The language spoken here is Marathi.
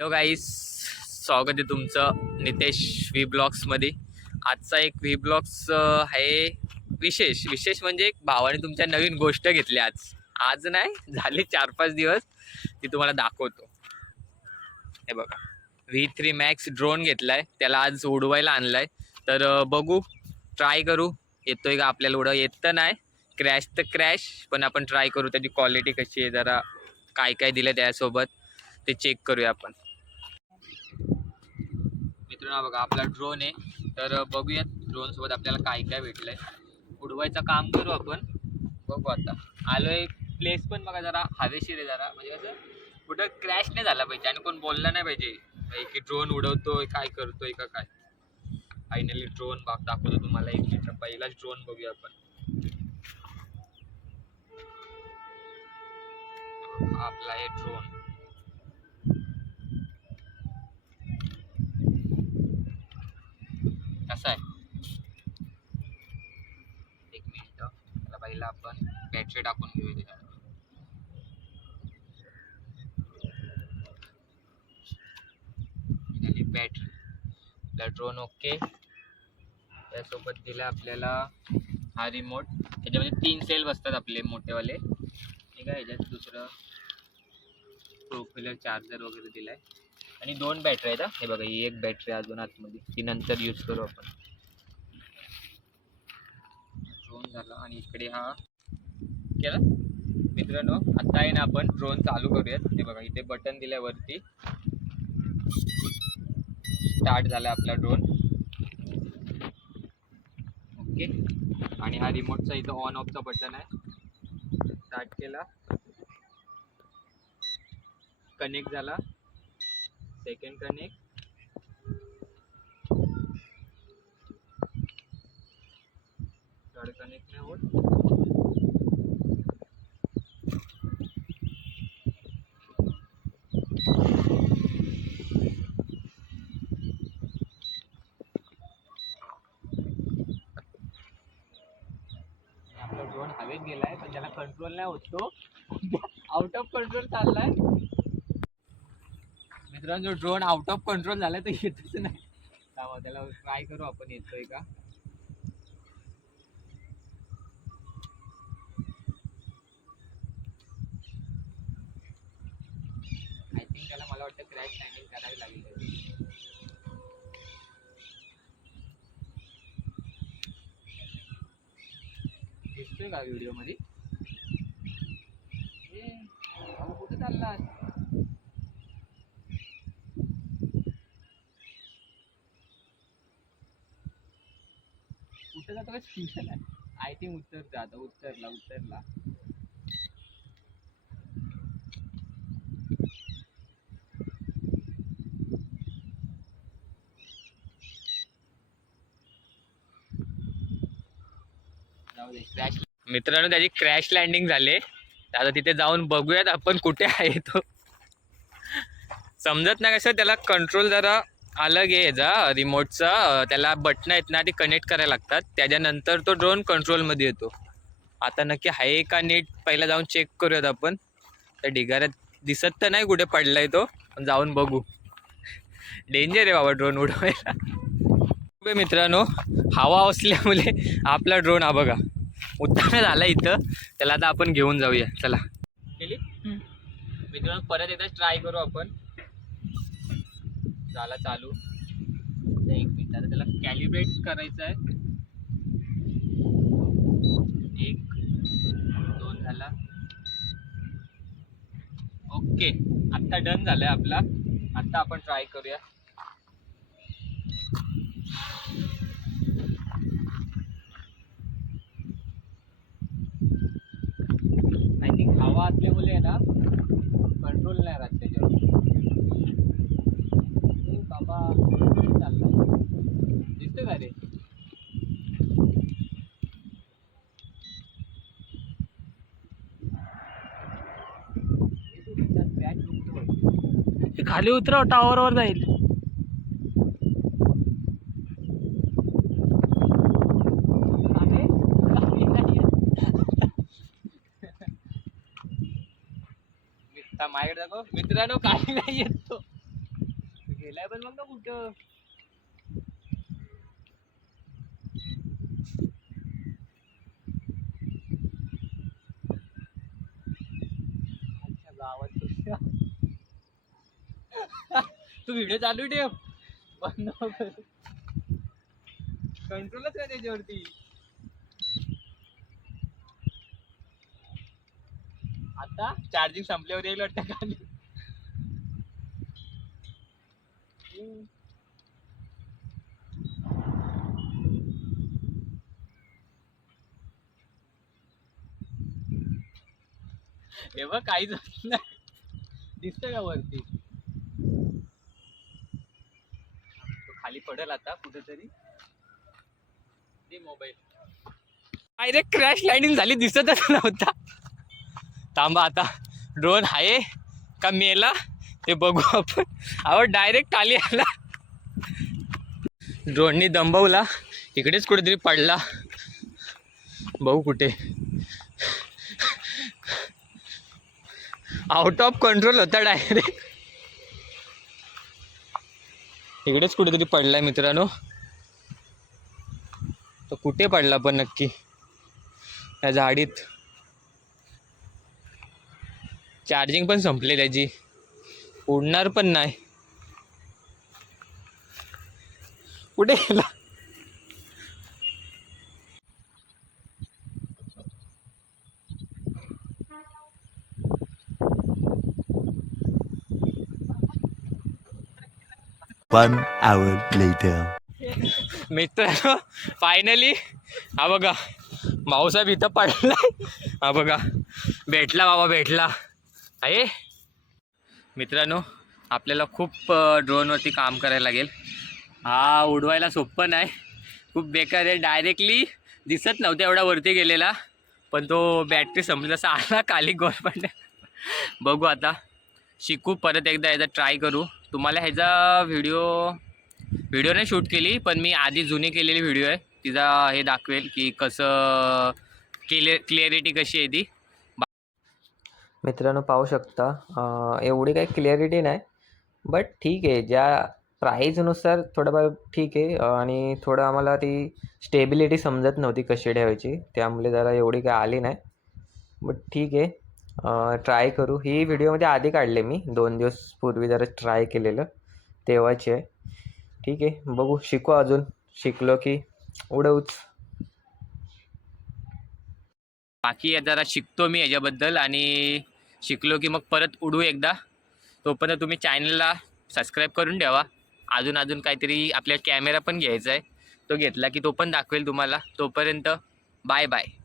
हॅलो गाईस, स्वागत आहे तुमचं नितेश व्ही ब्लॉग्समध्ये. आजचा एक व्ही ब्लॉग्स आहे विशेष म्हणजे एक भावाने तुमच्या नवीन गोष्ट घेतली. आज नाही झाले 4-5 दिवस, ती तुम्हाला दाखवतो. हे बघा, V3 Max ड्रोन घेतलाय, त्याला आज उडवायला आणलाय. तर बघू, ट्राय करू येतोय का आपल्याला. उडव येत तर नाही, क्रॅश तर क्रॅश, पण आपण ट्राय करू. त्याची क्वालिटी कशी आहे, जरा काय काय दिलं त्यासोबत ते चेक करूया आपण. मित्रांनो बघा, आपला ड्रोन आहे. तर बघूयात ड्रोन सोबत आपल्याला काय काय भेटलंय. उडवायचं काम करू आपण. बघू आता आलोय. प्लेस पण बघा जरा हवेशीर आहे, जरा म्हणजे कसं कुठं क्रॅश नाही झाला पाहिजे आणि कोण बोलला नाही पाहिजे की ड्रोन उडवतोय काय करतोय का काय. फायनली ड्रोन दाखवतो तुम्हाला. एक मिनिट, पहिलाच ड्रोन बघूया आपण. आपला हे ड्रोन कसा आहे. एक मिनिट, त्याला पहिला आपण बॅटरी टाकून घेऊया त्याच्यात. Battery drone okay. त्यासोबत दिला आपल्याला हा रिमोट. त्याच्यामध्ये 3 सेल बसतात आपले मोठेवाले, ठीक आहे. ह्याच्यात दुसरं प्रोपेलर चार्जर वगैरे दिलाय आणि 2 बॅटरी आहेत. हे बघा, ही एक बॅटरी अजून आतमध्ये, ती नंतर यूज करू आपण. ड्रोन झाला आणि इकडे हा केला. मित्रांनो, आता आहे ना, आपण ड्रोन चालू करूयात. हे बघा, इथे बटन दिलंय वरती. स्टार्ट झाला आपला ड्रोन. ओके. आणि हा रिमोटचा इथं ऑन ऑफचा बटन आहे. स्टार्ट केला, कनेक्ट झाला, सेकंड कनेक्ट, थर्ड कनेक्ट नाही होत. आपला ड्रोन हवेत गेलाय, पण त्याला कंट्रोल नाही होत, तो आउट ऑफ कंट्रोल चाललाय. मित्रांनो, जो ड्रोन आउट ऑफ कंट्रोल झालाय तो येतच नाही. त्याला ट्राय करू आपण, येतोय का. आय थिंक त्याला, मला वाटतं क्रॅश लँडिंग करावी लागेल. दिसतोय का व्हिडिओ मध्ये. कुठे चालला, कुठे जातो का. आय थिंक उतरला. मित्रांनो, त्याची क्रॅश लँडिंग झाले. आता तिथे जाऊन बघूयात आपण कुठे आहे तो. समजत नाही कसं, त्याला कंट्रोल जरा अलग आहे याचा रिमोटचा. त्याला बटन आहेत ना, ती कनेक्ट करायला लागतात, त्याच्यानंतर तो ड्रोन कंट्रोलमध्ये येतो. आता नक्की आहे का नीट, पहिला जाऊन चेक करूयात आपण. त्या ढिगाऱ्यात दिसत तर नाही कुठे पडलाय तो, पण जाऊन बघू. डेंजर आहे बाबा ड्रोन उडवायला. मित्रांनो, हवा असल्यामुळे आपला ड्रोन हा बघा उत्तर झाला इथं. त्याला आता आपण घेऊन जाऊया. चला केली मित्रांनो, परत एकदा ट्राय करू आपण. झाला चालू. एक मिनिट, आता त्याला कॅलिब्रेट करायचं आहे. 1 2 झाला. ओके, आता डन झालाय आपला. आता आपण ट्राय करूया. आय थिंक हवा असल्यामुळे ना कंट्रोल नाही राहत त्याच्यावर. बाबा चाललं, दिसतं का रे. खाली उतरव, टावरवर जाईल. माझ्याकडे दाखव. मित्रांनो, काही नाही येत तो. इथं. गावात तू व्हिडिओ चालू ठेव, बंद कंट्रोलच आहे त्याच्यावरती. आता चार्जिंग संपल्यावर येईल वाटतं खाली. हे बघ काहीच होत नाही, दिसतंय का वरती? तो खाली पडेल आता कुठेतरी. ते मोबाईल डायरेक्ट क्रॅश लँडिंग झाली, दिसतच नव्हता. थांबा आता ड्रोन आहे का मेला ते बघू आपण. अहो डायरेक्ट खाली आला, ड्रोननी दंबवला, इकडेच कुठेतरी पडला. बघू कुठे. आउट ऑफ कंट्रोल होता डायरेक्ट. इकडेच कुठेतरी पडलाय मित्रांनो. तो कुठे पडला पण नक्की? त्या झाडीत. चार्जिंग पण संपली त्याची, उडणार पण नाही. कुठे गेला? One hour later. मित्रांनो फायनली हा बघा भाऊसाहेब इथं पडलाय. हा बघा भेटला बाबा, भेटला आहे. मित्रांनो आपल्याला खूप ड्रोनवरती काम करायला लागेल. हा उडवायला सोपं नाही, खूप बेकार आहे. डायरेक्टली दिसत नव्हता एवढा वरती गेलेला, पण तो बॅटरी संपली तसा आला खाली गोल पडला. बघू आता, शिकू परत एकदा याचा ट्राय करू. तुम्हाला ह्याचा व्हिडिओ नाही शूट केली, पण मी आधी जुनी केलेली व्हिडिओ आहे तिचा हे दाखवेल की कसं क्लिअरिटी कशी आहे ती. मित्रांनो पाहू शकता एवढी काही क्लिअरिटी नाही, बट ठीक आहे. ज्या प्राईजनुसार थोडंफार ठीक आहे. आणि थोडं आम्हाला ती स्टेबिलिटी समजत नव्हती कशी ठेवायची, त्यामुळे जरा एवढी काही आली नाही, बट ठीक आहे. ट्राय करू. ही व्हिडिओमध्ये आधी काढले मी 2 दिवस पूर्वी, जरा ट्राय केलेलं तेव्हाची आहे. ठीक आहे, बघू, शिकू अजून. शिकलो की उडवूच. बाकी जरा शिकतो मी याच्याबद्दल, आणि शिकलो की मग परत उडू एकदा. तोपर्यंत तुम्ही चॅनलला सबस्क्राईब करून ठेवा. अजून काहीतरी आपल्या कॅमेरा पण घ्यायचा आहे, तो घेतला की तो पण दाखवेल तुम्हाला. तोपर्यंत बाय बाय.